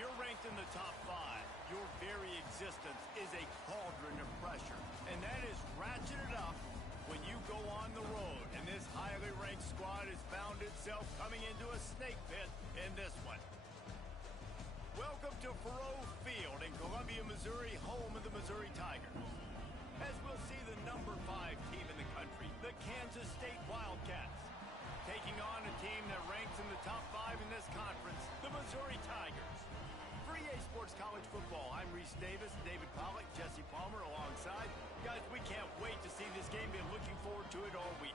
you're ranked in the top 5, your very existence is a cauldron of pressure. And that is ratcheted up when you go on the road. And this highly ranked squad has found itself coming into a snake pit in this one. Welcome to Faurot Field in Columbia, Missouri, home of the Missouri Tigers. As we'll see the number 5 team in the country, the KState Wildcats, taking on a team that ranks in the top 5 in this conference, the Missouri Tigers. For EA Sports College Football, I'm Reese Davis, David Pollack, Jesse Palmer alongside. Guys, we can't wait to see this game. Been looking forward to it all week.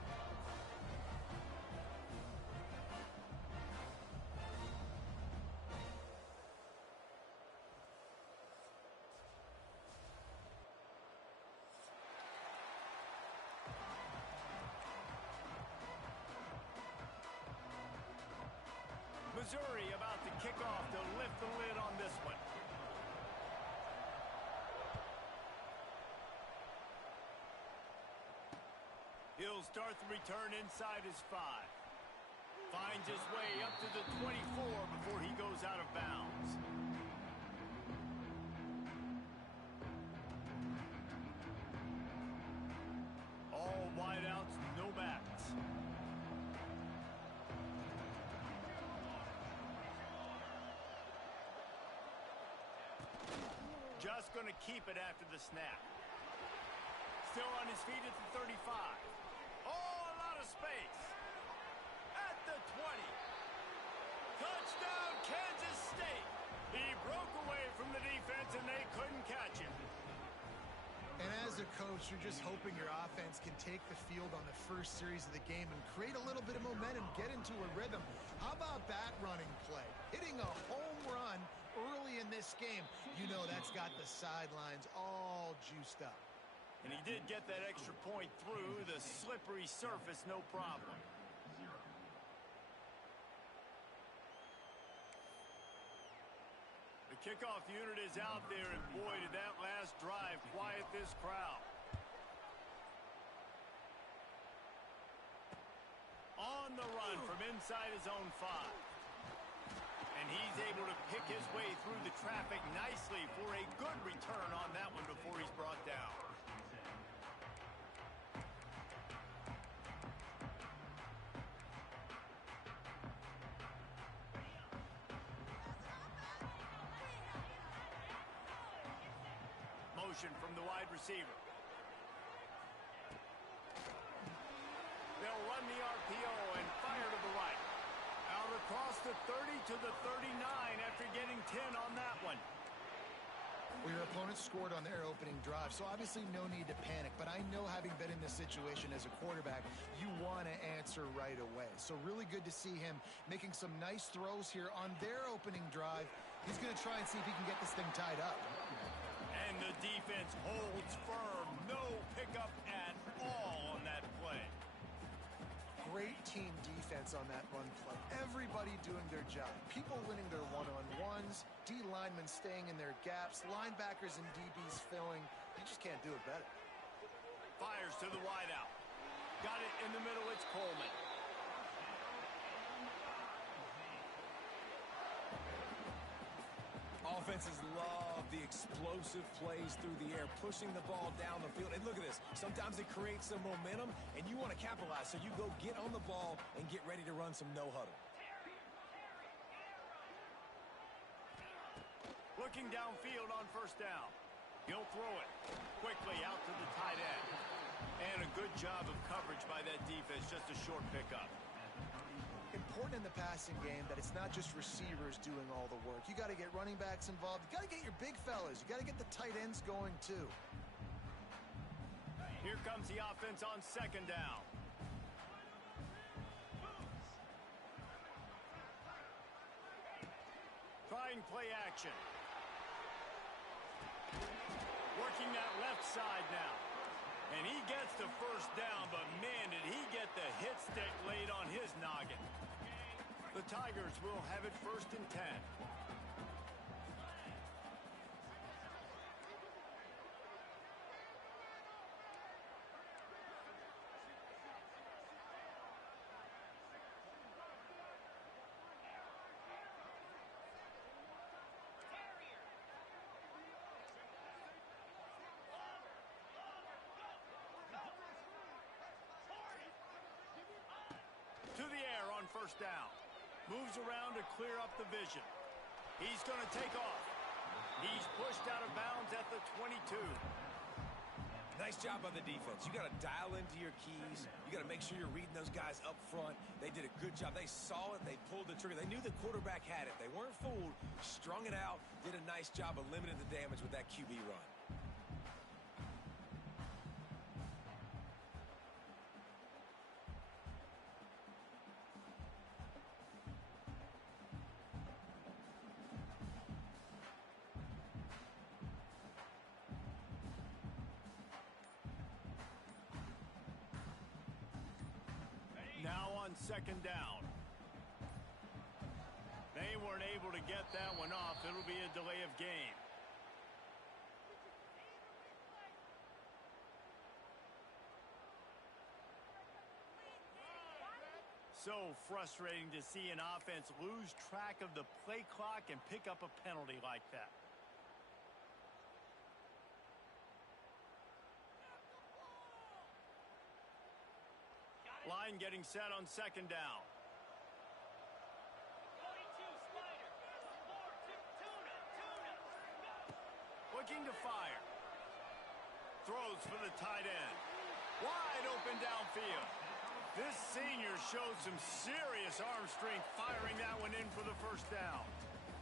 Missouri about to kick off to lift the lid on this one. He'll start the return inside his 5. Finds his way up to the 24 before he goes out of bounds. All wideouts, no backs. Just going to keep it after the snap. Still on his feet at the 35. Oh, a lot of space. At the 20. Touchdown, Kansas State. He broke away from the defense and they couldn't catch him. And as a coach, you're just hoping your offense can take the field on the first series of the game and create a little bit of momentum, get into a rhythm. How about that running play? Hitting a home run early in this game. You know that's got the sidelines all juiced up. And he did get that extra point through the slippery surface, no problem. The kickoff unit is out there, and boy, did that last drive quiet this crowd. On the run from inside his own 5. And he's able to pick his way through the traffic nicely for a good return on that one before he's brought down. Motion from the wide receiver. They'll run the RPO and fire to the right. Out across the 30 to the 39 after getting 10 on that one. Well, your opponent scored on their opening drive, so obviously no need to panic. But I know, having been in this situation as a quarterback, you want to answer right away. So really good to see him making some nice throws here on their opening drive. He's going to try and see if he can get this thing tied up. And the defense holds firm. No pickup at all on that play. Great team defense on that run play. Everybody doing their job. People winning their one-on-ones, D linemen staying in their gaps, linebackers and DBs filling. You just can't do it better. Fires to the wideout. Got it in the middle. It's Coleman. Offenses love the explosive plays through the air, pushing the ball down the field. And look at this. Sometimes it creates some momentum, and you want to capitalize. So you go get on the ball and get ready to run some no-huddle. Looking downfield on first down. He'll throw it quickly out to the tight end. And a good job of coverage by that defense. Just a short pickup. Important in the passing game that it's not just receivers doing all the work. You got to get running backs involved. You got to get your big fellas. You got to get the tight ends going too. Here comes the offense on second down. Trying play action. Working that left side now. And he gets the first down, but man, did he get the hit stick laid on his noggin. The Tigers will have it 1st and 10. first down. Moves around to clear up the vision. He's going to take off. He's pushed out of bounds at the 22. Nice job by the defense. You got to dial into your keys. You got to make sure you're reading those guys up front. They did a good job. They saw it. They pulled the trigger. They knew the quarterback had it. They weren't fooled. Strung it out. Did a nice job of limiting the damage with that QB run. Now on second down. They weren't able to get that one off. It'll be a delay of game. So frustrating to see an offense lose track of the play clock and pick up a penalty like that. Line getting set on second down. Looking to fire. Throws for the tight end. Wide open downfield. This senior showed some serious arm strength firing that one in for the first down.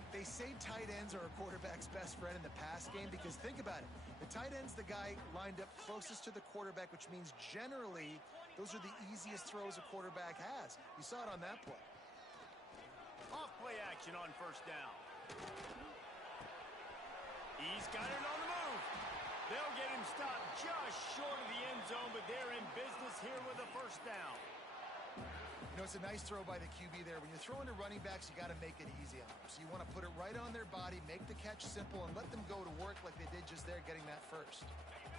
They say tight ends are a quarterback's best friend in the pass game because think about it. The tight end's the guy lined up closest to the quarterback, which means generally those are the easiest throws a quarterback has. You saw it on that play. Off play action on first down. He's got it on the move. They'll get him stopped just short of the end zone, but they're in business here with a first down. You know, it's a nice throw by the QB there. When you're throwing to running backs, you got to make it easy on them. So you want to put it right on their body, make the catch simple, and let them go to work like they did just there, getting that first.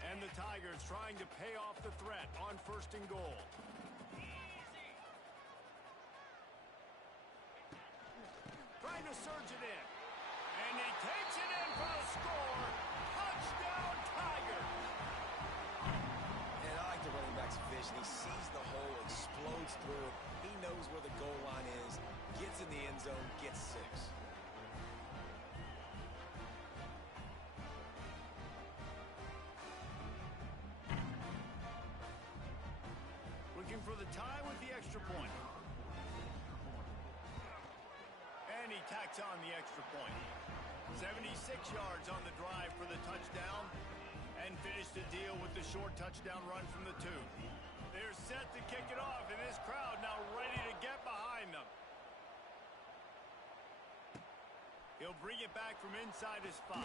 And the Tigers trying to pay off the threat on first and goal. Trying to surge it in. And he takes it in for the score. Touchdown, Tigers! And I like the running back's vision. He sees the hole, explodes through it. He knows where the goal line is, gets in the end zone, gets 6. Looking for the tie with the extra point. And he tacks on the extra point. 76 yards on the drive for the touchdown. And finished the deal with the short touchdown run from the 2. They're set to kick it off, and this crowd now ready to get behind them. He'll bring it back from inside his 5.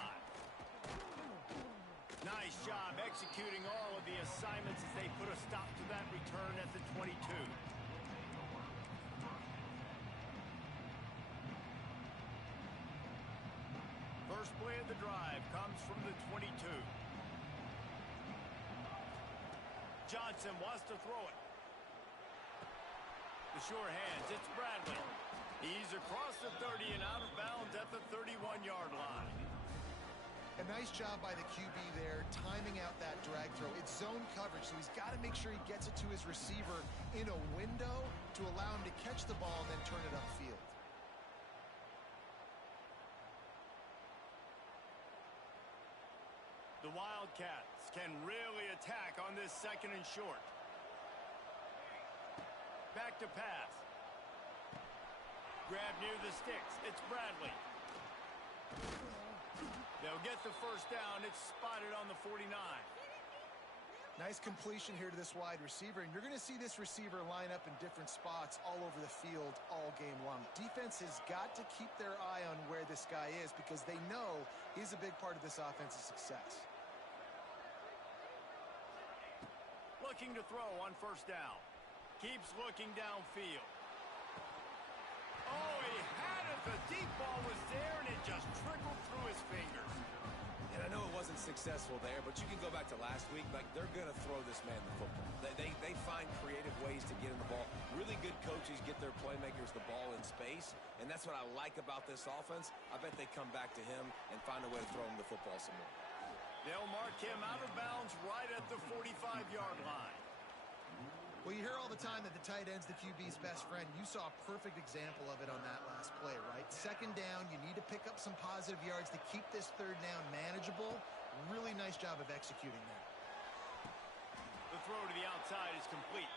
Nice job executing all of the assignments as they put a stop to that return at the 22. First play of the drive comes from the 22. Johnson wants to throw it. The sure hands, it's Bradley. He's across the 30 and out of bounds at the 31-yard line. A nice job by the QB there, timing out that drag throw. It's zone coverage, so he's got to make sure he gets it to his receiver in a window to allow him to catch the ball and then turn it upfield. The Wildcats can really attack on this second and short. Back to pass. Grab near the sticks. It's Bradley. They'll get the first down. It's spotted on the 49. Nice completion here to this wide receiver, and you're going to see this receiver line up in different spots all over the field all game long. Defense has got to keep their eye on where this guy is because they know he's a big part of this offense's success. Looking to throw on first down. Keeps looking downfield. Oh, he had it. The deep ball was there, and it just trickled through his fingers. And I know it wasn't successful there, but you can go back to last week. Like, they're going to throw this man the football. They find creative ways to get him the ball. Really good coaches get their playmakers the ball in space, and that's what I like about this offense. I bet they come back to him and find a way to throw him the football some more. They'll mark him out of bounds right at the 45-yard line. Well, you hear all the time that the tight end's the QB's best friend. You saw a perfect example of it on that last play, right? Second down, you need to pick up some positive yards to keep this third down manageable. Really nice job of executing there. The throw to the outside is complete.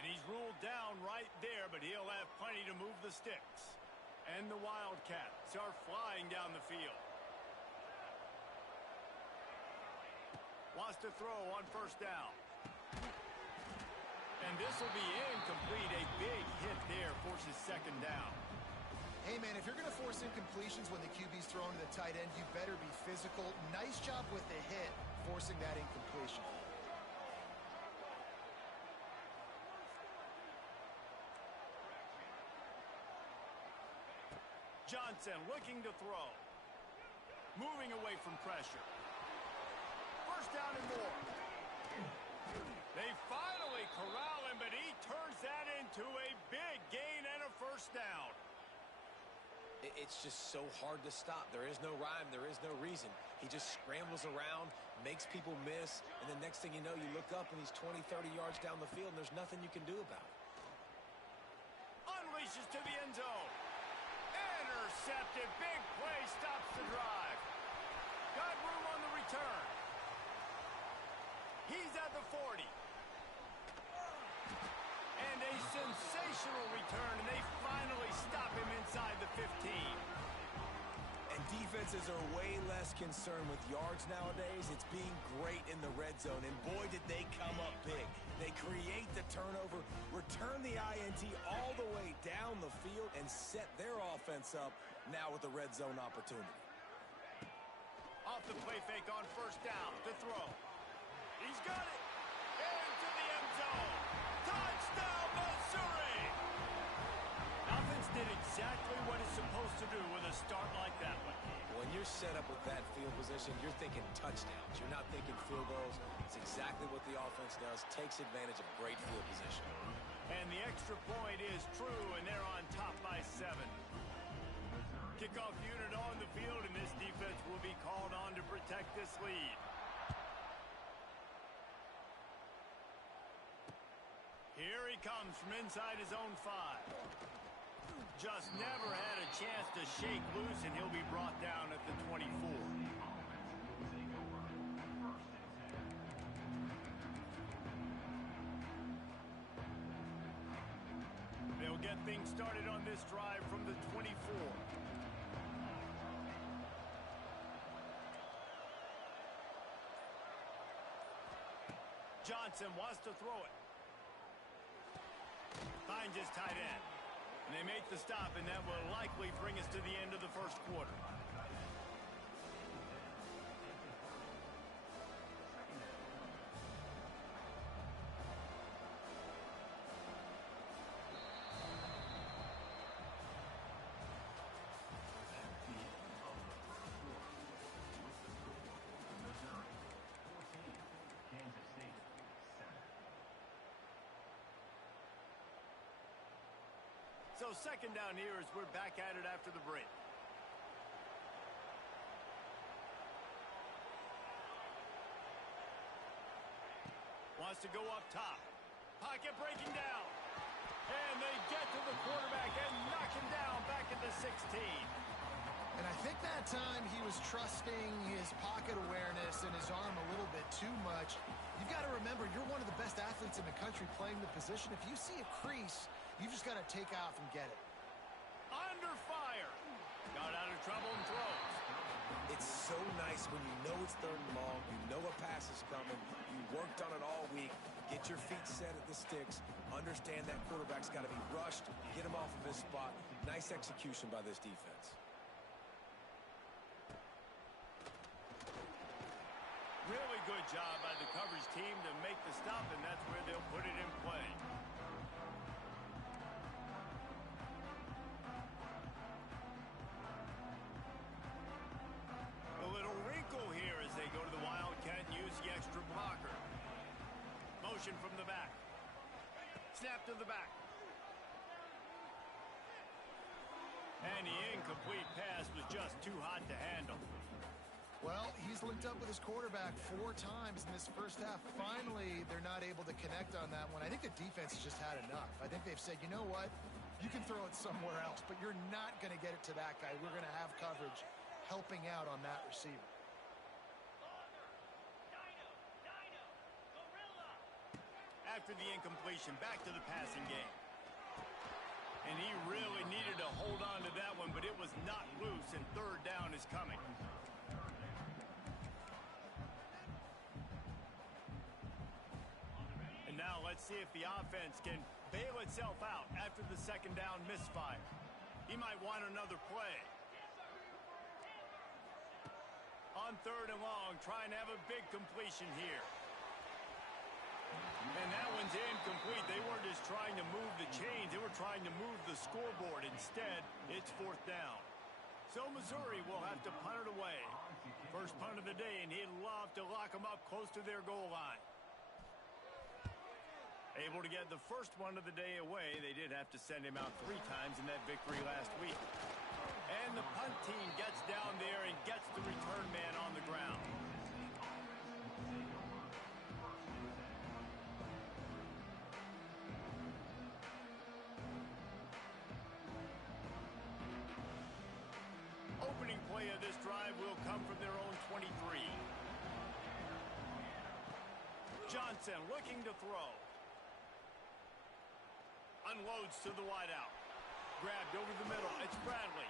And he's ruled down right there, but he'll have plenty to move the sticks. And the Wildcats are flying down the field. Wants to throw on first down. And this will be incomplete. A big hit there forces second down. Hey, man, if you're going to force incompletions when the QB's thrown to the tight end, you better be physical. Nice job with the hit, forcing that incompletion. Johnson looking to throw. Moving away from pressure. First down and more. They finally corral him, but he turns that into a big gain and a first down. It's just so hard to stop. There is no rhyme. There is no reason. He just scrambles around, makes people miss, and the next thing you know, you look up and he's 20, 30 yards down the field, and there's nothing you can do about it. Unleashes to the end zone. Intercepted. Big play stops the drive. Got room on the return. He's at the 40. And a sensational return, and they finally stop him inside the 15. And defenses are way less concerned with yards nowadays. It's being great in the red zone, and boy, did they come up big. They create the turnover, return the INT all the way down the field, and set their offense up now with the red zone opportunity. Off the play fake on first down to throw. He's got it. Into the end zone. Touchdown, Missouri! Offense did exactly what it's supposed to do with a start like that one. When you're set up with that field position, you're thinking touchdowns. You're not thinking field goals. It's exactly what the offense does. Takes advantage of great field position. And the extra point is true, and they're on top by 7. Kickoff unit on the field, and this defense will be called on to protect this lead. Here he comes from inside his own 5. Just never had a chance to shake loose, and he'll be brought down at the 24. They'll get things started on this drive from the 24. Johnson wants to throw it. Finds his tight end. And they make the stop, and that will likely bring us to the end of the first quarter. So second down here as we're back at it after the break. Wants to go up top. Pocket breaking down. And they get to the quarterback and knock him down back at the 16. And I think that time he was trusting his pocket awareness and his arm a little bit too much. You've got to remember, you're one of the best athletes in the country playing the position. If you see a crease, you just got to take off and get it. Under fire. Got out of trouble and throws. It's so nice when you know it's third and long, you know a pass is coming, you worked on it all week, get your feet set at the sticks, understand that quarterback's got to be rushed, get him off of his spot. Nice execution by this defense. Really good job by the coverage team to make the stop, and that's where they'll put it in play. A little wrinkle here as they go to the Wildcat and use the extra blocker. Motion from the back. Snap to the back. And the incomplete pass was just too hot to handle. Well, he's linked up with his quarterback 4 times in this first half. Finally, they're not able to connect on that one. I think the defense has just had enough. I think they've said, you know what? You can throw it somewhere else, but you're not going to get it to that guy. We're going to have coverage helping out on that receiver. After the incompletion, back to the passing game. And he really needed to hold on to that one, but it was not loose, and third down is coming. And now let's see if the offense can bail itself out after the second down misfire. He might want another play. On third and long, trying to have a big completion here. And that one's incomplete. They weren't just trying to move the chains. They were trying to move the scoreboard. Instead, it's fourth down. So Missouri will have to punt it away. First punt of the day, and he'd love to lock them up close to their goal line. Able to get the first one of the day away. They did have to send him out 3 times in that victory last week. And the punt team gets down there and gets the return man on the ground. Opening play of this drive will come from their own 23. Johnson looking to throw. Unloads to the wideout. Grabbed over the middle. It's Bradley.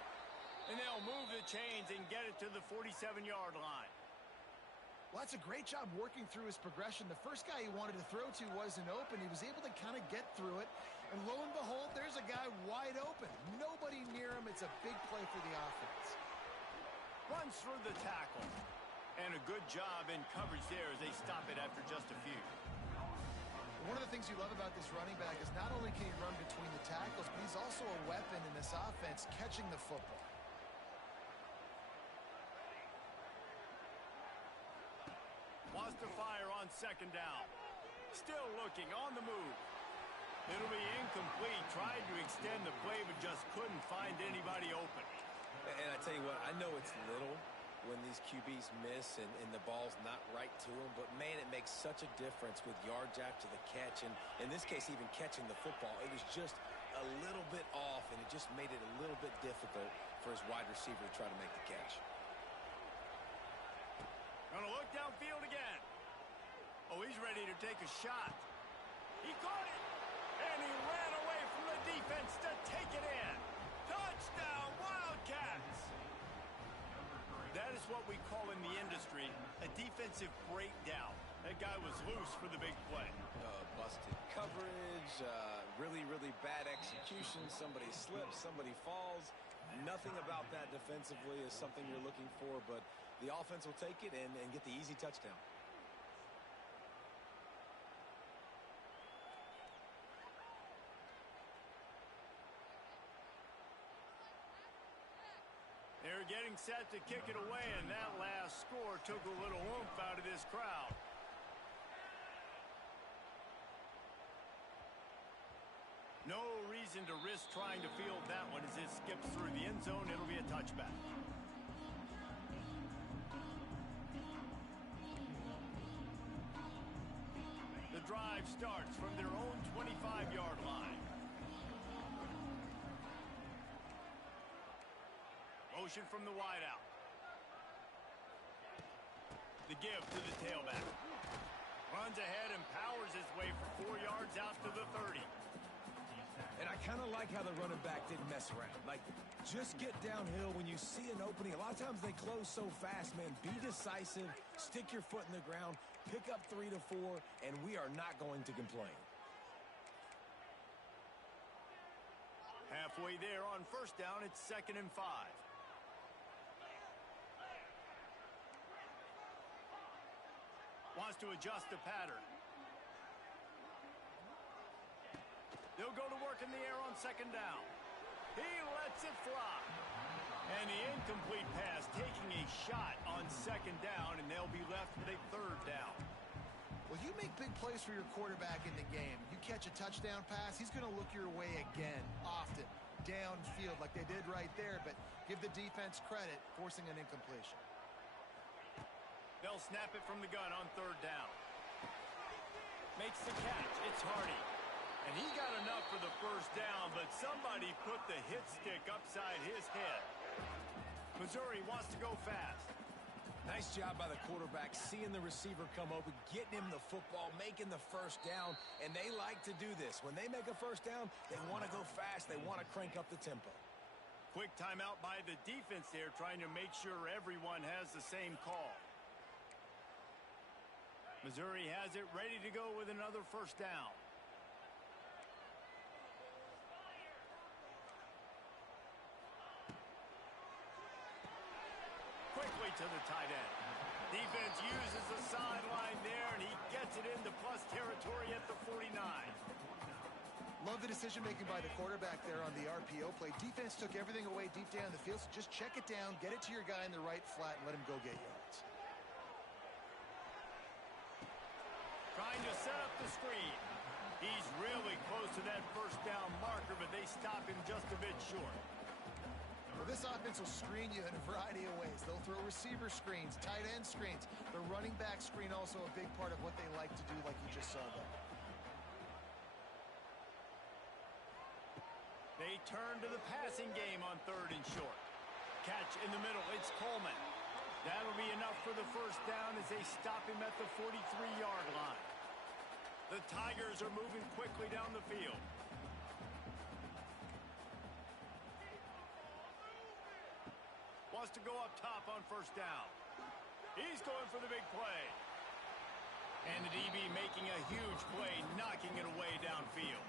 And they'll move the chains and get it to the 47-yard line. Well, that's a great job working through his progression. The first guy he wanted to throw to wasn't open. He was able to kind of get through it. And lo and behold, there's a guy wide open. Nobody near him. It's a big play for the offense. Runs through the tackle. And a good job in coverage there as they stop it after just a few. One of the things you love about this running back is not only can he run between the tackles, but he's also a weapon in this offense catching the football. Wants to fire on second down. Still looking on the move. It'll be incomplete. Tried to extend the play, but just couldn't find anybody open. And I tell you what, I know it's little when these QBs miss and the ball's not right to them, but man, it makes such a difference with yards after the catch, and in this case, even catching the football. It was just a little bit off, and it just made it a little bit difficult for his wide receiver to try to make the catch. Gonna look downfield again. Oh, he's ready to take a shot. He caught it, and he ran away from the defense to take it in. Touchdown, Wildcats! That is what we call in the industry a defensive breakdown. That guy was loose for the big play. Busted coverage, really, really bad execution. Somebody slips, somebody falls. Nothing about that defensively is something you're looking for, but the offense will take it and get the easy touchdown. They're getting set to kick it away, and that last score took a little oomph out of this crowd. No reason to risk trying to field that one as it skips through the end zone. It'll be a touchback. The drive starts from their own 25-yard line. Motion from the wideout. The give to the tailback. Runs ahead and powers his way for 4 yards out to the 30. And I kind of like how the running back didn't mess around. Like, just get downhill when you see an opening. A lot of times they close so fast, man. Be decisive, stick your foot in the ground, pick up 3 to 4, and we are not going to complain. Halfway there on first down, it's 2nd and 5. Wants to adjust the pattern. They'll go to work in the air on 2nd down. He lets it fly. And the incomplete pass taking a shot on 2nd down, and they'll be left with a 3rd down. Well, you make big plays for your quarterback in the game. You catch a touchdown pass, he's going to look your way again, often, downfield like they did right there, but give the defense credit, forcing an incompletion. They'll snap it from the gun on third down. Makes the catch. It's Hardy. And he got enough for the first down, but somebody put the hit stick upside his head. Missouri wants to go fast. Nice job by the quarterback, seeing the receiver come open, getting him the football, making the first down, and they like to do this. When they make a first down, they want to go fast. They want to crank up the tempo. Quick timeout by the defense there, trying to make sure everyone has the same call. Missouri has it ready to go with another first down. Quickly to the tight end. Defense uses the sideline there, and he gets it into plus territory at the 49. Love the decision-making by the quarterback there on the RPO play. Defense took everything away deep down the field, so just check it down, get it to your guy in the right flat, and let him go get yards. Trying to set up the screen. He's really close to that first down marker, but they stop him just a bit short. Well, this offense will screen you in a variety of ways. They'll throw receiver screens, tight end screens. The running back screen also a big part of what they like to do, like you just saw there. They turn to the passing game on third and short. Catch in the middle. It's Coleman. That'll be enough for the first down as they stop him at the 43-yard line. The Tigers are moving quickly down the field. Wants to go up top on first down. He's going for the big play. And the DB making a huge play, knocking it away downfield.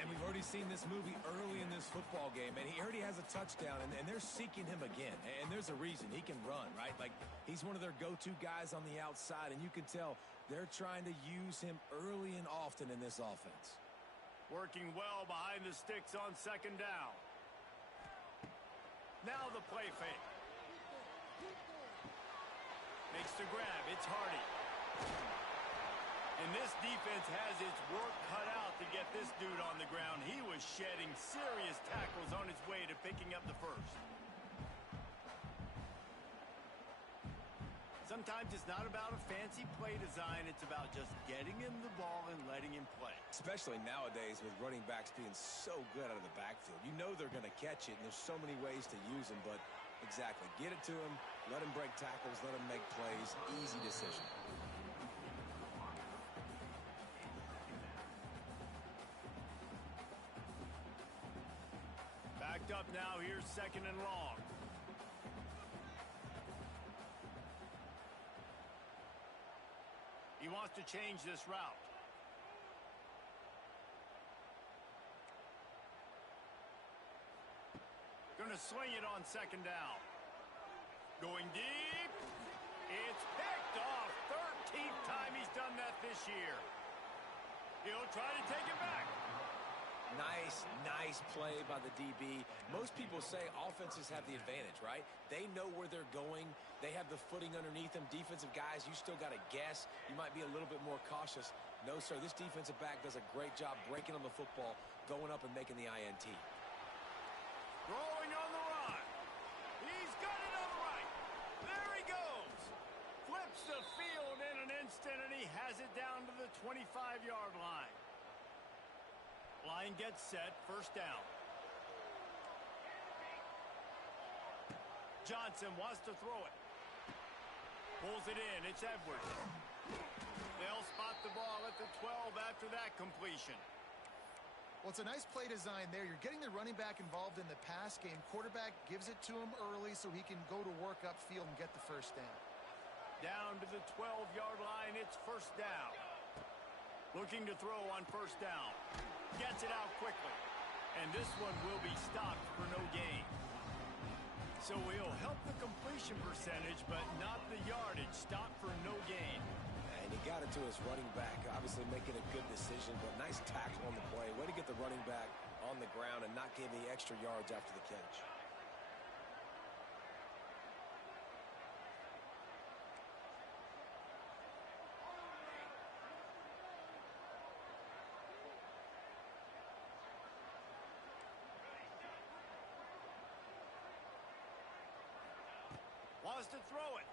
And we've already seen this movie early in this football game, and he already has a touchdown, and they're seeking him again. And there's a reason. He can run, right? Like, he's one of their go-to guys on the outside, and you can tell they're trying to use him early and often in this offense. Working well behind the sticks on second down. Now the play fake. Makes the grab. It's Hardy. And this defense has its work cut out to get this dude on the ground. He was shedding serious tackles on his way to picking up the first. Sometimes it's not about a fancy play design. It's about just getting him the ball and letting him play. Especially nowadays with running backs being so good out of the backfield. You know they're going to catch it, and there's so many ways to use them. But exactly, get it to him, let him break tackles, let him make plays. Easy decision. Backed up now. Here's second and long. He wants to change this route. Gonna swing it on second down. Going deep. It's picked off. 13th time he's done that this year. He'll try to take it back. Nice play by the DB. Most people say offenses have the advantage, right? They know where they're going. They have the footing underneath them. Defensive guys, you still got to guess. You might be a little bit more cautious. No, sir, this defensive back does a great job breaking on the football, going up and making the INT. Throwing on the run. He's got it on the right. There he goes. Flips the field in an instant, and he has it down to the 25-yard line. Line gets set, first down. Johnson wants to throw it. Pulls it in, it's Edwards. They'll spot the ball at the 12 after that completion. Well, it's a nice play design there. You're getting the running back involved in the pass game. Quarterback gives it to him early so he can go to work upfield and get the first down. Down to the 12-yard line, it's first down. Looking to throw on first down. Gets it out quickly. And this one will be stopped for no gain. So he'll help the completion percentage, but not the yardage. Stopped for no gain. And he got it to his running back, obviously making a good decision, but nice tackle on the play. Way to get the running back on the ground and not give the extra yards after the catch. Wants to throw it.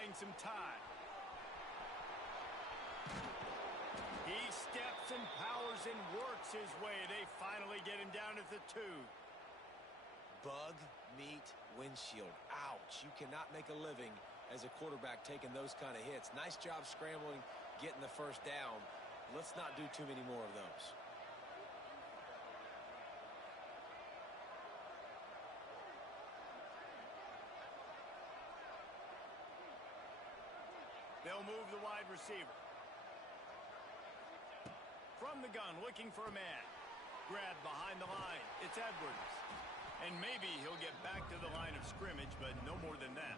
buying some time. He steps and powers and works his way. They finally get him down at the 2. Bug, meat, windshield. Ouch. You cannot make a living as a quarterback taking those kind of hits. Nice job scrambling, getting the first down. Let's not do too many more of those. They'll move the wide receiver. From the gun, looking for a man. Grabbed behind the line. It's Edwards. And maybe he'll get back to the line of scrimmage, but no more than that.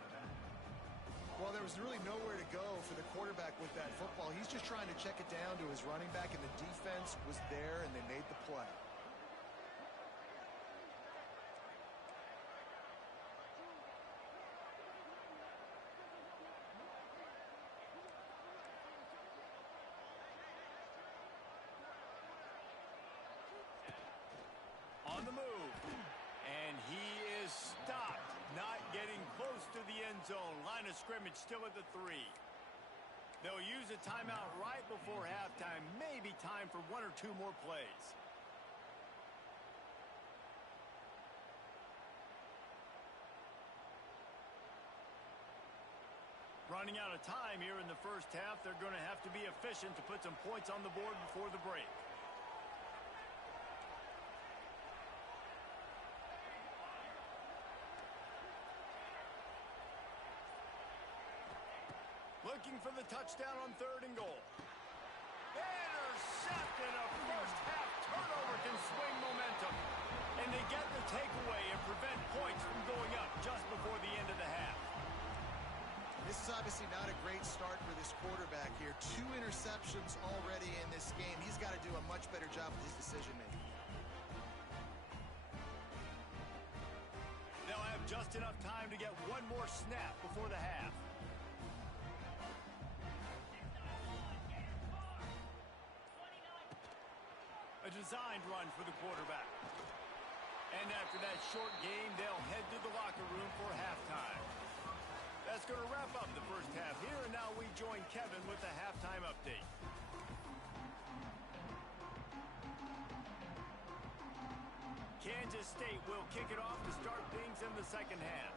Well, there was really nowhere to go for the quarterback with that football. He's just trying to check it down to his running back, and the defense was there, and they made the play. On the move. And he is stopped. Not getting close to the end zone. Line of scrimmage still at the 3. They'll use a timeout right before halftime. Maybe time for 1 or 2 more plays. Running out of time here in the first half. They're going to have to be efficient to put some points on the board before the break. Looking for the touchdown on 3rd and goal. Intercepted. A first half turnover can swing momentum. And they get the takeaway and prevent points from going up just before the end of the half. This is obviously not a great start for this quarterback here. 2 interceptions already in this game. He's got to do a much better job with his decision-making. They'll have just enough time to get 1 more snap before the half. A designed run for the quarterback. And after that short game, they'll head to the locker room for halftime. That's going to wrap up the first half here, and now we join Kevin with the halftime update. Kansas State will kick it off to start things in the second half.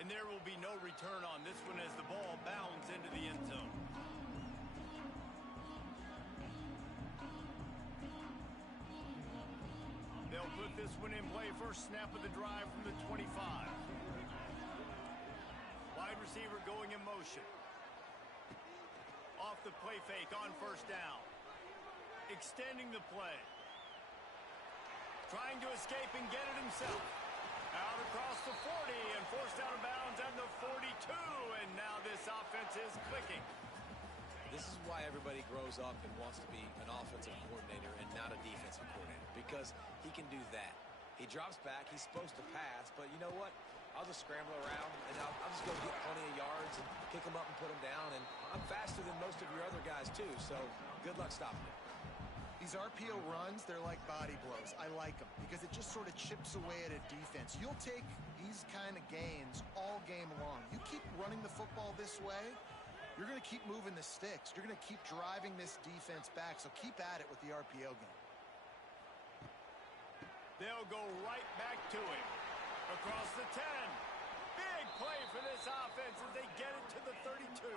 And there will be no return on this one as the ball bounds into the end zone. They'll put this one in play. First snap of the drive from the 25. Wide receiver going in motion. Off the play fake on first down. Extending the play. Trying to escape and get it himself. Out across the 40 and forced out of bounds at the 42. And now this offense is clicking. This is why everybody grows up and wants to be an offensive coordinator and not a defensive coordinator, because he can do that. He drops back. He's supposed to pass, but you know what? I'll just scramble around, and I'll just go get plenty of yards and pick them up and put them down. And I'm faster than most of your other guys, too, so good luck stopping it. These RPO runs, they're like body blows. I like them because it just sort of chips away at a defense. You'll take these kind of gains all game long. You keep running the football this way, you're going to keep moving the sticks. You're going to keep driving this defense back, so keep at it with the RPO game. They'll go right back to him. Across the 10. Big play for this offense as they get it to the 32.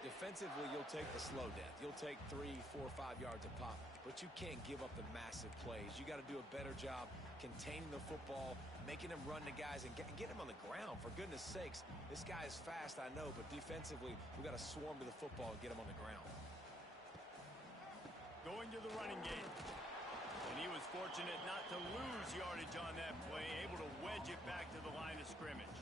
Defensively, you'll take the slow death. You'll take 3, 4, 5 yards a pop, but you can't give up the massive plays. You got to do a better job containing the football, making him run to guys, and get him on the ground. For goodness sakes, this guy is fast, I know, but defensively, we got to swarm to the football and get him on the ground. Going to the running game. And he was fortunate not to lose yardage on that play, able to wedge it back to the line of scrimmage.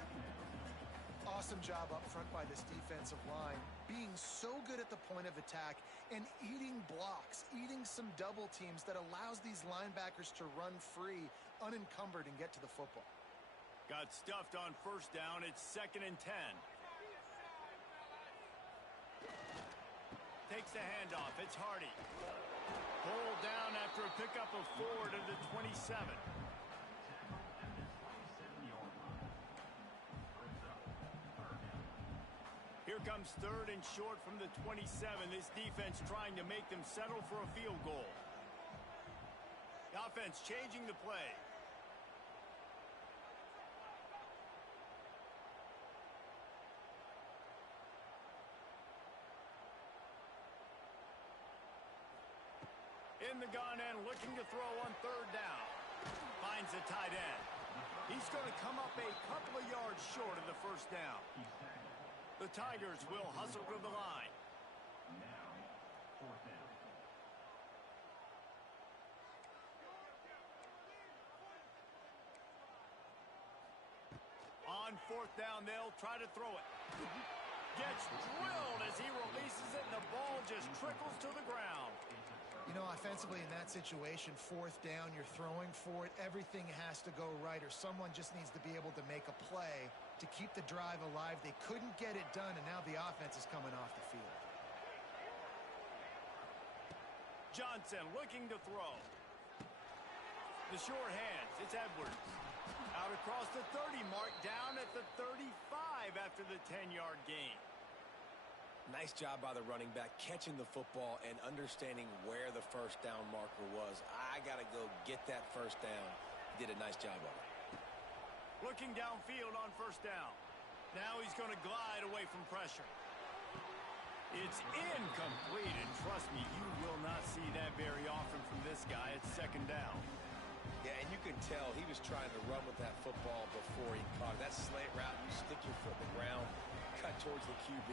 Awesome job up front by this defensive line, being so good at the point of attack and eating blocks, eating some double teams that allows these linebackers to run free, unencumbered, and get to the football. Got stuffed on first down. It's 2nd and 10. Takes the handoff. It's Hardy. Pulled down after a pickup of 4 to the 27. Here comes 3rd and short from the 27. This defense trying to make them settle for a field goal. The offense changing the play. In the gun and looking to throw on 3rd down. Finds a tight end. He's going to come up a couple of yards short of the 1st down. The Tigers will hustle to the line. Now, 4th down. On 4th down, they'll try to throw it. Gets drilled as he releases it, and the ball just trickles to the ground. You know, offensively in that situation, 4th down, you're throwing for it. Everything has to go right, or someone just needs to be able to make a play to keep the drive alive. They couldn't get it done, and now the offense is coming off the field. Johnson looking to throw. The short hands. It's Edwards. Out across the 30 mark, down at the 35 after the 10-yard gain. Nice job by the running back catching the football and understanding where the 1st down marker was. I got to go get that 1st down. He did a nice job of it. Looking downfield on 1st down. Now he's going to glide away from pressure. It's incomplete, and trust me, you will not see that very often from this guy. It's 2nd down. Yeah, and you can tell he was trying to run with that football before he caught it. That slant route, you stick your foot in the ground, cut towards the QB.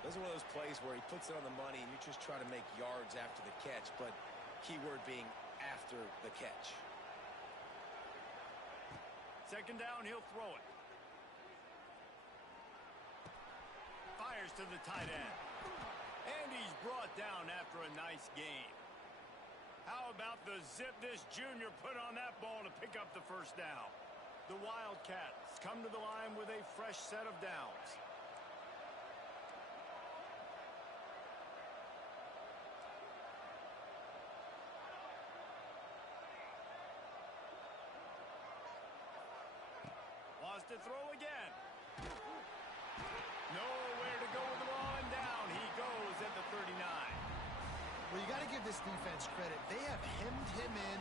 Those are one of those plays where he puts it on the money and you just try to make yards after the catch, but keyword being after the catch. 2nd down, he'll throw it. Fires to the tight end. And he's brought down after a nice gain. How about the zip this junior put on that ball to pick up the 1st down? The Wildcats come to the line with a fresh set of downs. Wants to throw again. Nowhere to go with the ball, and down he goes at the 39. Well, you got to give this defense credit. They have hemmed him in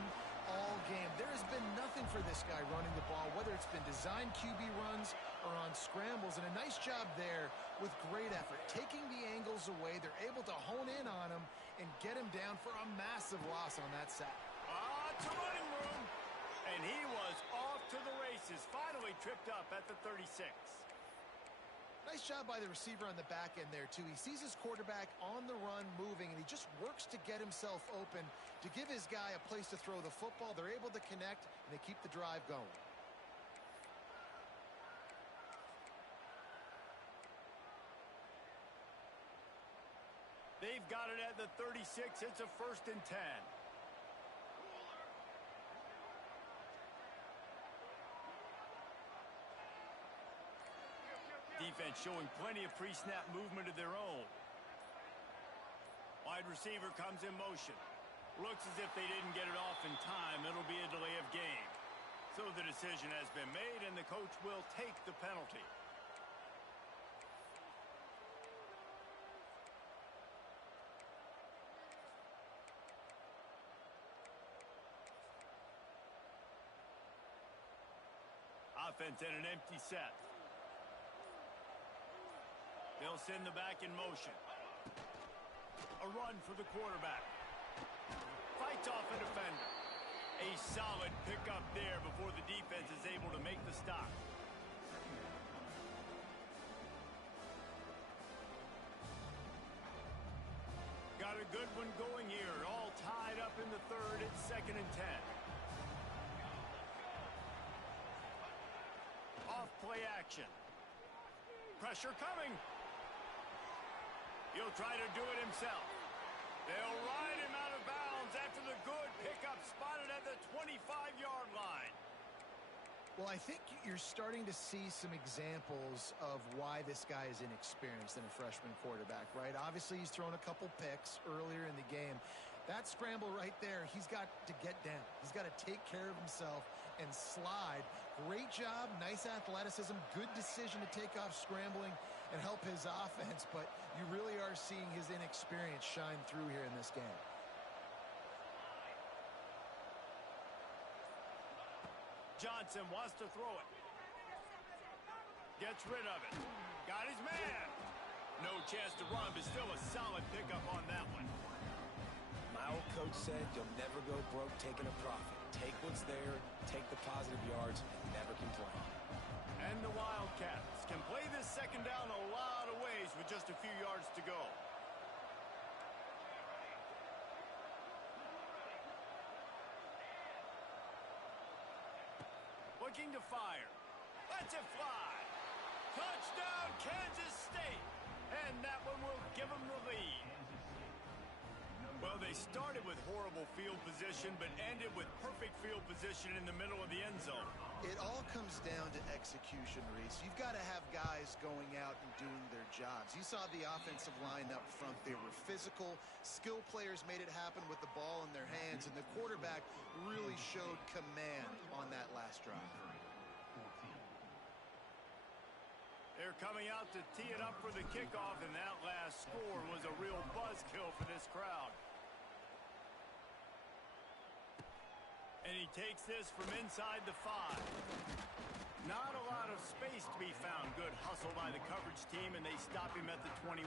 all game. There has been nothing for this guy running the ball, whether it's been designed QB runs or on scrambles, and a nice job there with great effort. Taking the angles away, they're able to hone in on him and get him down for a massive loss on that sack. It's a running room. And he was off to the races, finally tripped up at the 36. Nice job by the receiver on the back end there, too. He sees his quarterback on the run moving, and he just works to get himself open to give his guy a place to throw the football. They're able to connect, and they keep the drive going. They've got it at the 36. It's a 1st and 10. Defense showing plenty of pre-snap movement of their own. Wide receiver comes in motion. Looks as if they didn't get it off in time. It'll be a delay of game. So the decision has been made, and the coach will take the penalty. Offense in an empty set. They'll send the back in motion. A run for the quarterback. Fights off a defender. A solid pickup there before the defense is able to make the stop. Got a good one going here. All tied up in the 3rd. It's 2nd and 10. Off play action. Pressure coming. He'll try to do it himself. They'll ride him out of bounds after the good pickup spotted at the 25-yard line. Well, I think you're starting to see some examples of why this guy is inexperienced in a freshman quarterback, right? Obviously, he's thrown a couple picks earlier in the game. That scramble right there, he's got to get down. He's got to take care of himself and slide. Great job, nice athleticism, good decision to take off scrambling. and help his offense, but you really are seeing his inexperience shine through here in this game. Johnson wants to throw it. Gets rid of it. Got his man. No chance to run, but still a solid pickup on that one. My old coach said you'll never go broke taking a profit. Take what's there, take the positive yards, and never complain. And the Wildcats can play this second down a lot of ways with just a few yards to go. Looking to fire. Lets it fly. Touchdown, Kansas State. And that one will give them the lead. Well, they started with horrible field position, but ended with perfect field position in the middle of the end zone. It all comes down to execution, Reese. You've got to have guys going out and doing their jobs. You saw the offensive line up front. They were physical. Skill players made it happen with the ball in their hands, and the quarterback really showed command on that last drive. They're coming out to tee it up for the kickoff, and that last score was a real buzzkill for this crowd. And he takes this from inside the 5. Not a lot of space to be found. Good hustle by the coverage team, and they stop him at the 21.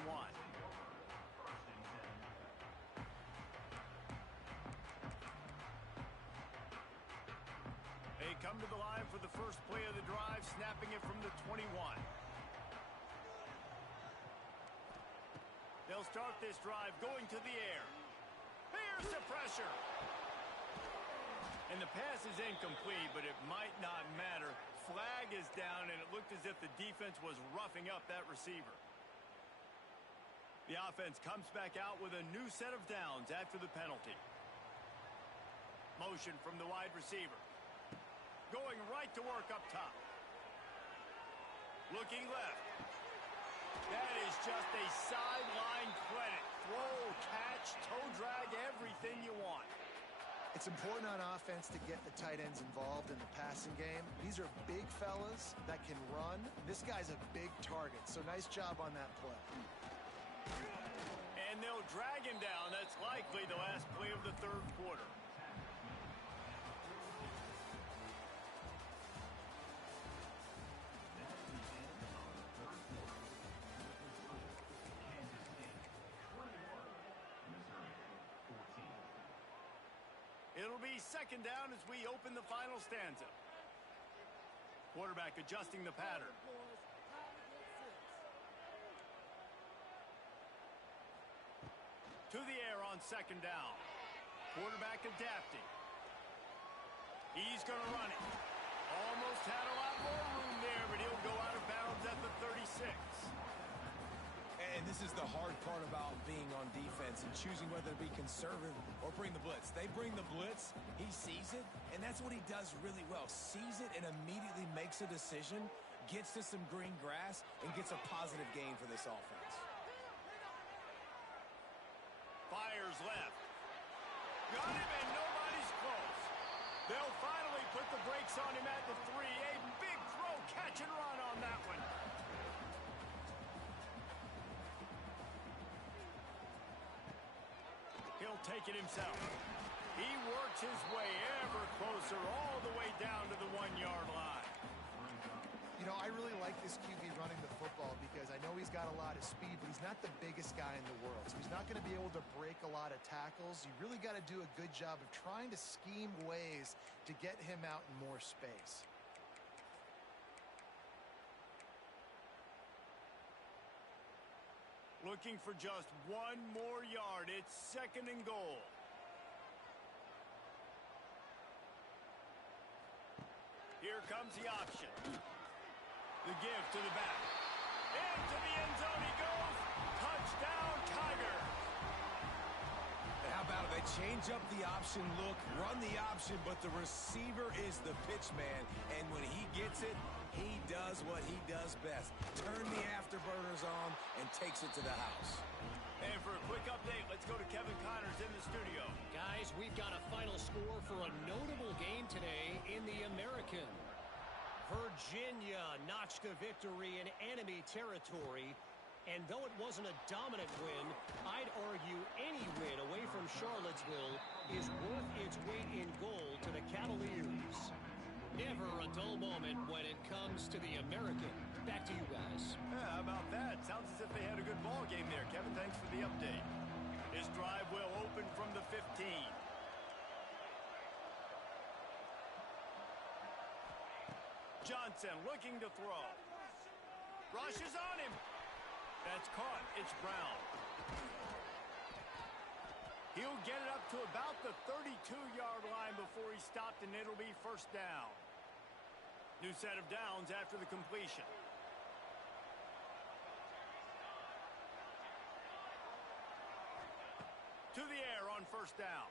They come to the line for the first play of the drive, snapping it from the 21. They'll start this drive going to the air. Here's the pressure. And the pass is incomplete, but it might not matter. Flag is down, and it looked as if the defense was roughing up that receiver. The offense comes back out with a new set of downs after the penalty. Motion from the wide receiver. Going right to work up top. Looking left. That is just a sideline credit. Throw, catch, toe drag, everything you want. It's important on offense to get the tight ends involved in the passing game. These are big fellas that can run. This guy's a big target, so nice job on that play. And they'll drag him down. That's likely the last play of the third quarter. It'll be second down as we open the final stanza. Quarterback adjusting the pattern. To the air on second down. Quarterback adapting. He's going to run it. Almost had a lot more room there, but he'll go out of bounds at the 36. And this is the hard part about being on defense and choosing whether to be conservative or bring the blitz. They bring the blitz, he sees it, and that's what he does really well. Sees it and immediately makes a decision, gets to some green grass, and gets a positive gain for this offense. Fires left. Got him, and nobody's close. They'll finally put the brakes on him at the 3. A big throw, catch and run on that one. He'll take it himself. He works his way ever closer all the way down to the 1-yard line. You know, I really like this QB running the football because I know he's got a lot of speed, but he's not the biggest guy in the world. So he's not going to be able to break a lot of tackles. You really got to do a good job of trying to scheme ways to get him out in more space. Looking for just one more yard. It's second and goal. Here comes the option. The give to the back. Into the end zone he goes. Touchdown, Tiger. And how about it? They change up the option look, run the option, but the receiver is the pitch man. And when he gets it, he does what he does best. Turn the afterburners on and takes it to the house. And for a quick update, let's go to Kevin Connors in the studio. Guys, we've got a final score for a notable game today in the American. Virginia notched a victory in enemy territory. And though it wasn't a dominant win, I'd argue any win away from Charlottesville is worth its weight in gold to the Cavaliers. Never a dull moment when it comes to the American. Back to you guys. Yeah, how about that? Sounds as if they had a good ball game there. Kevin, thanks for the update. This drive will open from the 15. Johnson looking to throw. Rushes on him. That's caught. It's Brown. He'll get it up to about the 32-yard line before he's stopped, and it'll be first down. New set of downs after the completion. To the air on first down.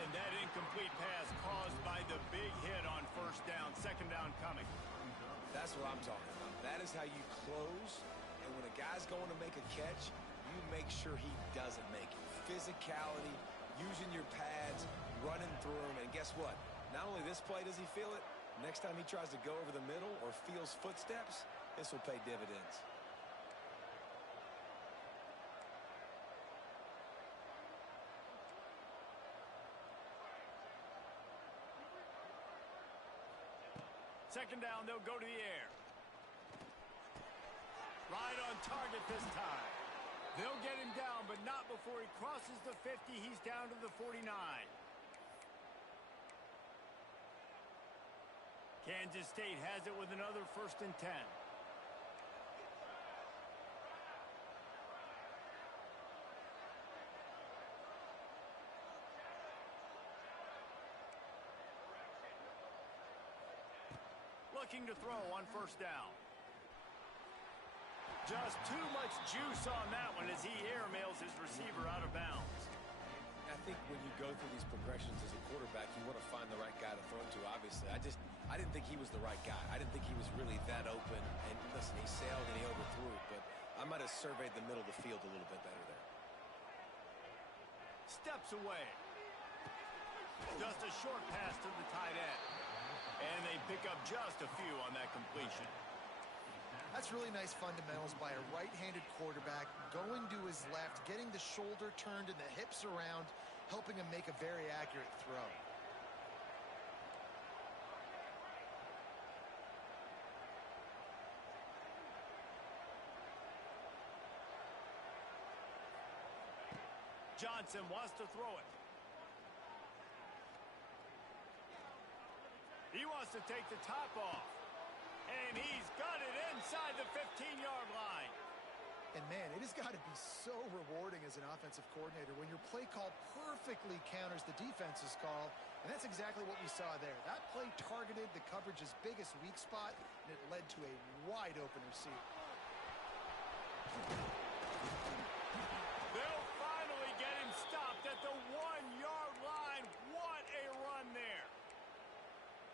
And that incomplete pass caused by the big hit on first down. Second down coming. That's what I'm talking about. That is how you close. And when a guy's going to make a catch, you make sure he doesn't make it. Physicality, using your pads, running through him. And guess what? Not only this play does he feel it, next time he tries to go over the middle or feels footsteps, this will pay dividends. Second down, they'll go to the air. Right on target this time. They'll get him down, but not before he crosses the 50. He's down to the 49. Kansas State has it with another 1st and 10. Looking to throw on first down. Just too much juice on that one as he airmails his receiver out of bounds. I think when you go through these progressions as a quarterback, you want to find the right guy to throw to, obviously. I didn't think he was the right guy. I didn't think he was really that open. And listen, he sailed and he overthrew it, but I might have surveyed the middle of the field a little bit better there. Steps away. Just a short pass to the tight end. And they pick up just a few on that completion. That's really nice fundamentals by a right-handed quarterback, going to his left, getting the shoulder turned and the hips around, helping him make a very accurate throw. Johnson wants to throw it. He wants to take the top off. And he's got it inside the 15-yard line. And, man, it has got to be so rewarding as an offensive coordinator when your play call perfectly counters the defense's call. And that's exactly what we saw there. That play targeted the coverage's biggest weak spot, and it led to a wide-open receiver. They'll finally get him stopped at the 1-yard line. What a run there.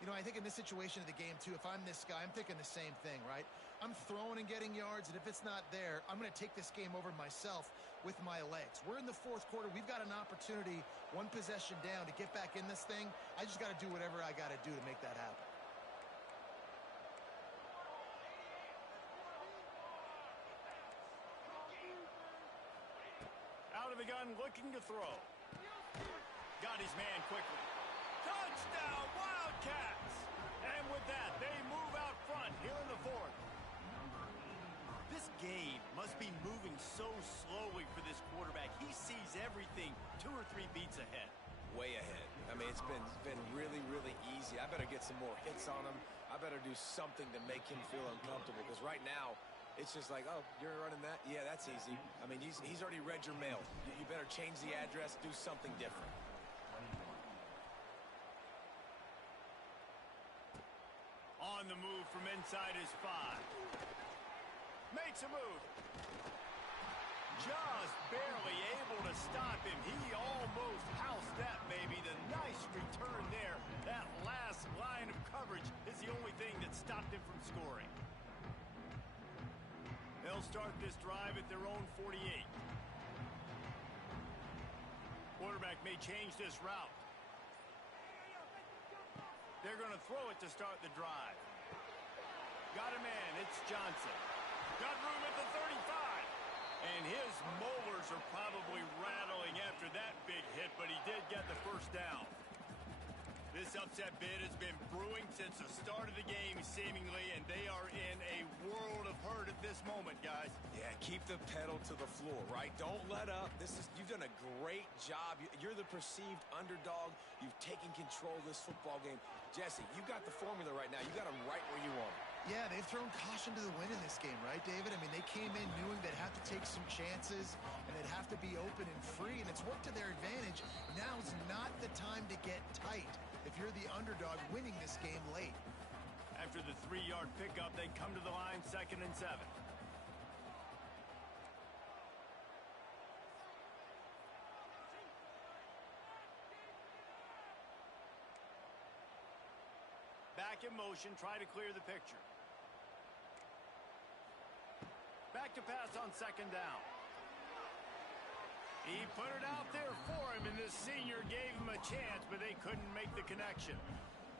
You know, I think in this situation of the game, too, if I'm this guy, I'm thinking the same thing, right? I'm throwing and getting yards, and if it's not there, I'm going to take this game over myself with my legs. We're in the 4th quarter. We've got an opportunity, one possession down, to get back in this thing. I just got to do whatever I got to do to make that happen. Out of the gun, looking to throw. Got his man quickly. Touchdown, Wildcats! And with that, they move out front here in the 4th. This game must be moving so slowly for this quarterback. He sees everything 2 or 3 beats ahead. Way ahead. I mean, it's been really, really easy. I better get some more hits on him. I better do something to make him feel uncomfortable, because right now, it's just like, oh, you're running that? Yeah, that's easy. I mean, he's already read your mail. You better change the address, do something different. On the move from inside his 5. Makes a move. Just barely able to stop him. He almost housed that baby. The nice return there. That last line of coverage is the only thing that stopped him from scoring. They'll start this drive at their own 48. Quarterback may change this route. They're going to throw it to start the drive. Got a man. It's Johnson. Got room at the 35. And his molars are probably rattling after that big hit, but he did get the first down. This upset bid has been brewing since the start of the game, seemingly, and they are in a world of hurt at this moment, guys. Yeah, keep the pedal to the floor, right? Don't let up. You've done a great job. You're the perceived underdog. You've taken control of this football game. Jesse, you got the formula right now. You got them right where you want them. Yeah, they've thrown caution to the wind in this game, right, David? I mean, they came in knowing they'd have to take some chances, and they'd have to be open and free, and it's worked to their advantage. Now's not the time to get tight if you're the underdog winning this game late. After the 3-yard pickup, they come to the line 2nd and 7. Back in motion, try to clear the picture. Back to pass on 2nd down. He put it out there for him, and this senior gave him a chance, but they couldn't make the connection.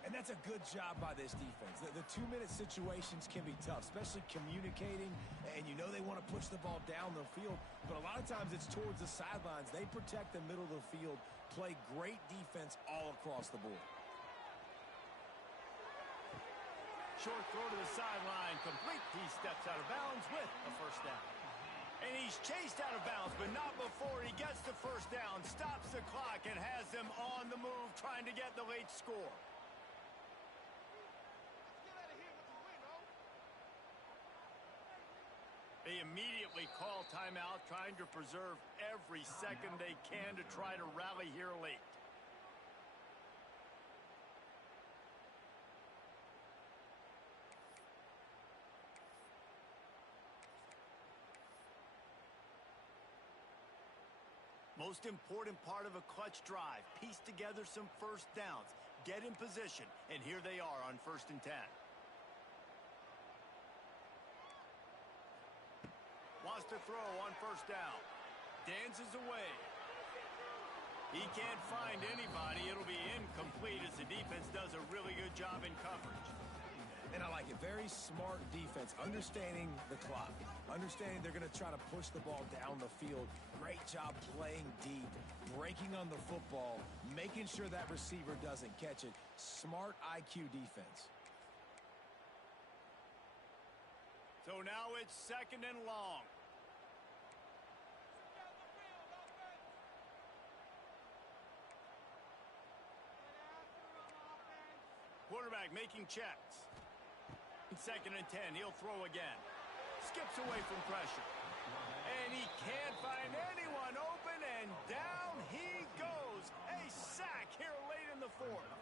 And that's a good job by this defense. The 2-minute situations can be tough, especially communicating, and you know they want to push the ball down the field, but a lot of times it's towards the sidelines. They protect the middle of the field, play great defense all across the board. Short throw to the sideline, complete. He steps out of bounds with a first down. And he's chased out of bounds, but not before he gets the first down, stops the clock, and has them on the move trying to get the late score. They immediately call timeout, trying to preserve every second they can to try to rally here late. Most important part of a clutch drive, piece together some first downs, get in position, and here they are on 1st and 10. Wants to throw on 1st down. Dances away. He can't find anybody. It'll be incomplete as the defense does a really good job in coverage. And I like it. Very smart defense, understanding the clock, understanding they're going to try to push the ball down the field. Great job playing deep, breaking on the football, making sure that receiver doesn't catch it. Smart IQ defense. So now it's 2nd and long. Quarterback making checks. 2nd and 10, he'll throw again. Skips away from pressure. And he can't find anyone open, and down he goes. A sack here late in the 4th.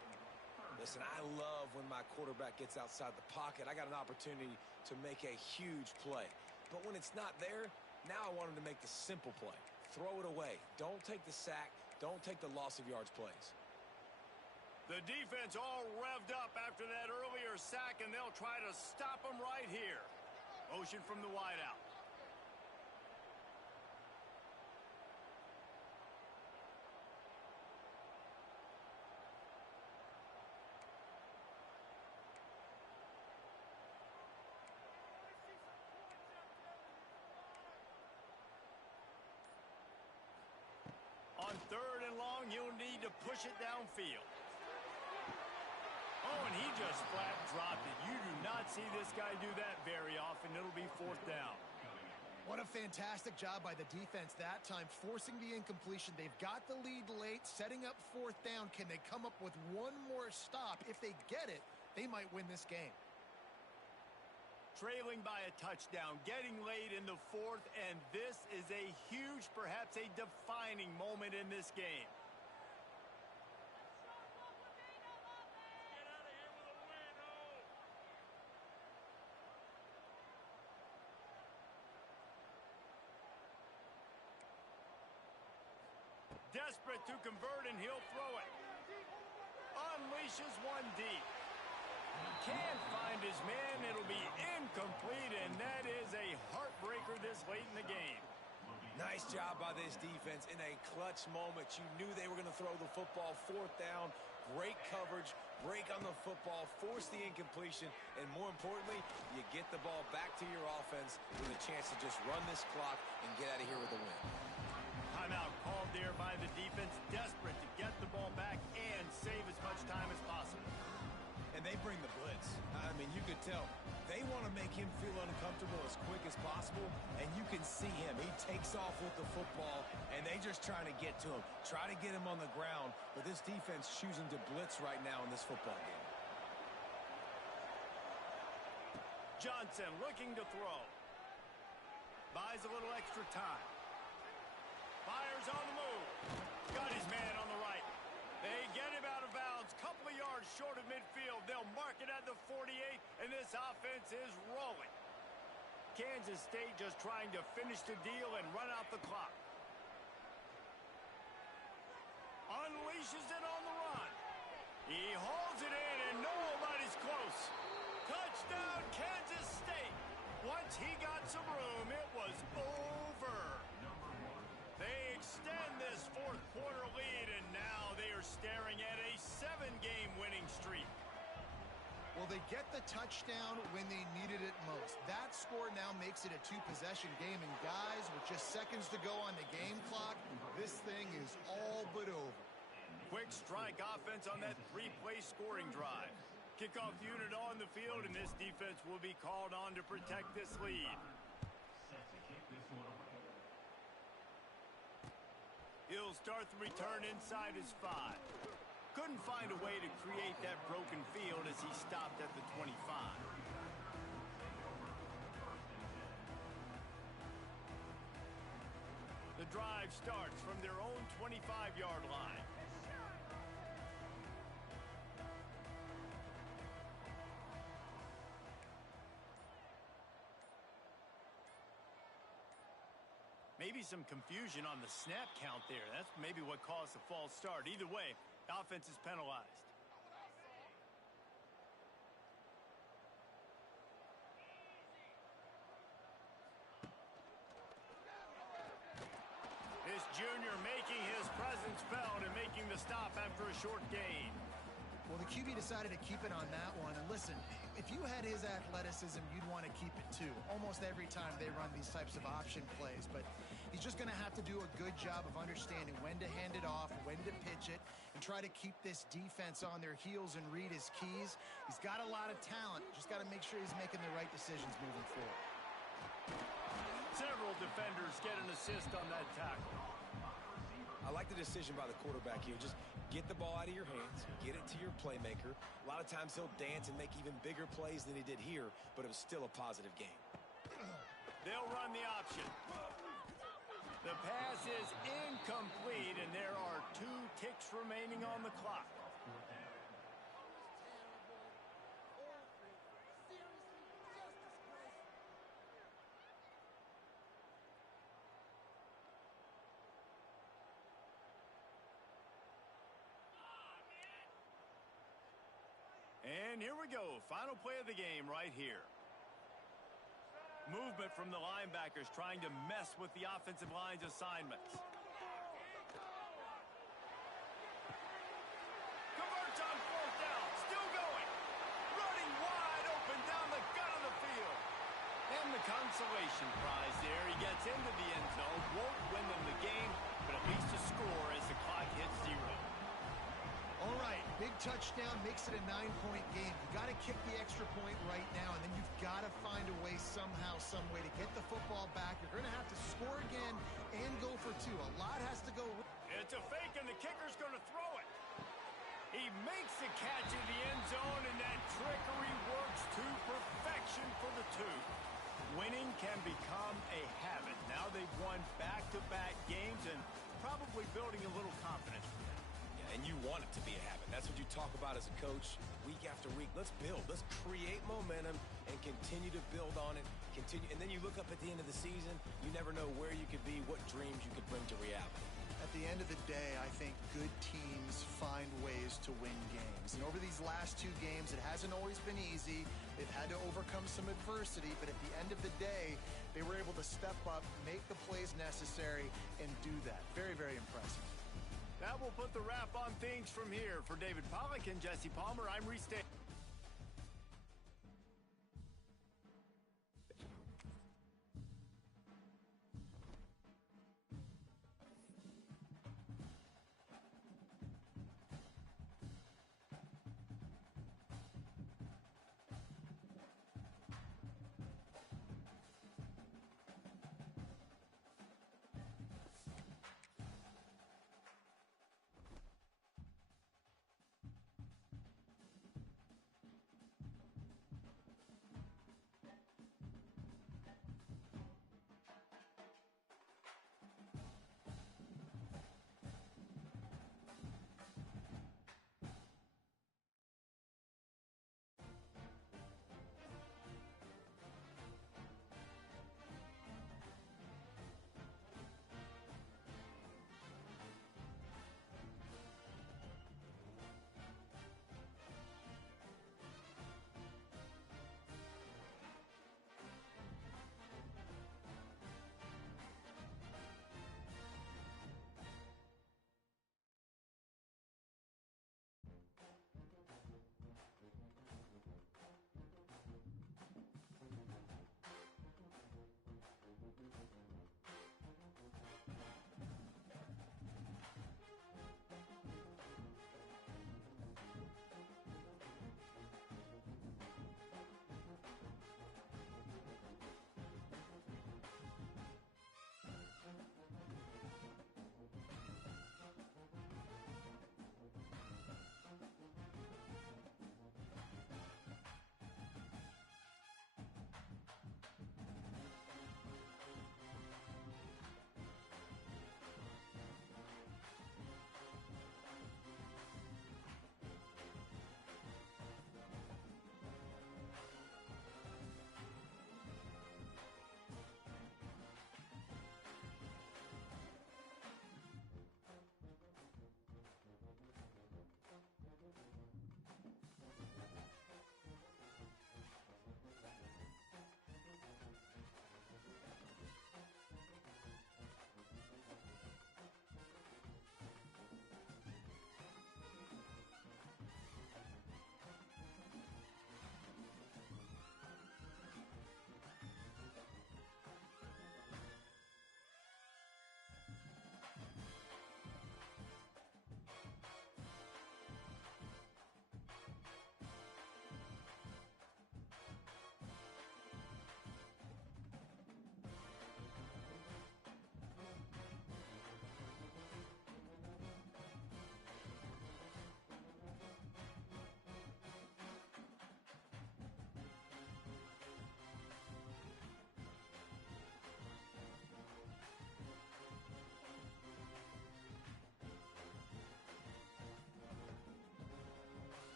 Listen, I love when my quarterback gets outside the pocket. I got an opportunity to make a huge play. But when it's not there, now I want him to make the simple play. Throw it away. Don't take the sack. Don't take the loss of yards plays. The defense all revved up after that earlier sack, and they'll try to stop them right here. Motion from the wideout. On 3rd and long, you'll need to push it downfield. Oh, and he just flat dropped it. You do not see this guy do that very often. It'll be 4th down. What a fantastic job by the defense that time, forcing the incompletion. They've got the lead late, setting up 4th down. Can they come up with one more stop? If they get it, they might win this game. Trailing by a touchdown, getting late in the 4th, and this is a huge, perhaps a defining moment in this game. Desperate to convert, and he'll throw it. Unleashes one deep. Can't find his man. It'll be incomplete, and that is a heartbreaker this late in the game. Nice job by this defense in a clutch moment. You knew they were going to throw the football. 4th down. Break coverage, break on the football, force the incompletion, and more importantly, you get the ball back to your offense with a chance to just run this clock and get out of here with a win. Timeout called there by the defense, desperate to get the ball back and save as much time as possible. And they bring the blitz. I mean, you could tell they want to make him feel uncomfortable as quick as possible, and you can see him. He takes off with the football, and they just trying to get to him, try to get him on the ground, but this defense choosing to blitz right now in this football game. Johnson looking to throw. Buys a little extra time. Fires on the move. Got his man on the right. They get him out of bounds. Couple of yards short of midfield. They'll mark it at the 48, and this offense is rolling. Kansas State just trying to finish the deal and run out the clock. Unleashes it on the run. He hauls it in, and nobody's close. Touchdown, Kansas State. Once he got some room, it was over. They extend this fourth quarter lead, and now they are staring at a 7-game winning streak. Well, they get the touchdown when they needed it most. That score now makes it a 2-possession game, and guys, with just seconds to go on the game clock, this thing is all but over. Quick strike offense on that 3-play scoring drive. Kickoff unit on the field, and this defense will be called on to protect this lead. Set to kick this one away. He'll start the return inside his 5. Couldn't find a way to create that broken field as he stopped at the 25. The drive starts from their own 25-yard line. Maybe some confusion on the snap count there. That's maybe what caused the false start. Either way, offense is penalized. This junior making his presence felt and making the stop after a short gain. Well, the QB decided to keep it on that one. And listen, if you had his athleticism, you'd want to keep it too. Almost every time they run these types of option plays. But he's just going to have to do a good job of understanding when to hand it off, when to pitch it, and try to keep this defense on their heels and read his keys. He's got a lot of talent. Just got to make sure he's making the right decisions moving forward. Several defenders get an assist on that tackle. I like the decision by the quarterback here. Just get the ball out of your hands, get it to your playmaker. A lot of times he'll dance and make even bigger plays than he did here, but it was still a positive game. They'll run the option. The pass is incomplete, and there are 2 ticks remaining on the clock. And here we go. Final play of the game right here. Movement from the linebackers trying to mess with the offensive line's assignments. Converts on 4th down. Still going. Running wide open down the gut of the field. And the consolation prize there. He gets into the end zone. Won't win them the game, but at least a score as the clock hits 0. All right, big touchdown makes it a 9-point game. You got to kick the extra point right now, and then you've got to find a way somehow, some way to get the football back. You're going to have to score again and go for 2. A lot has to go. It's a fake, and the kicker's going to throw it. He makes the catch in the end zone, and that trickery works to perfection for the 2. Winning can become a habit. Now they've won back-to-back games and probably building a little confidence. And you want it to be a habit. That's what you talk about as a coach week after week. Let's build. Let's create momentum and continue to build on it. Continue, and then you look up at the end of the season, you never know where you could be, what dreams you could bring to reality. At the end of the day, I think good teams find ways to win games. And over these last 2 games, it hasn't always been easy. They've had to overcome some adversity, but at the end of the day, they were able to step up, make the plays necessary, and do that. Very, very impressive. That will put the wrap on things from here. For David Pollack and Jesse Palmer, I'm Reese Davis.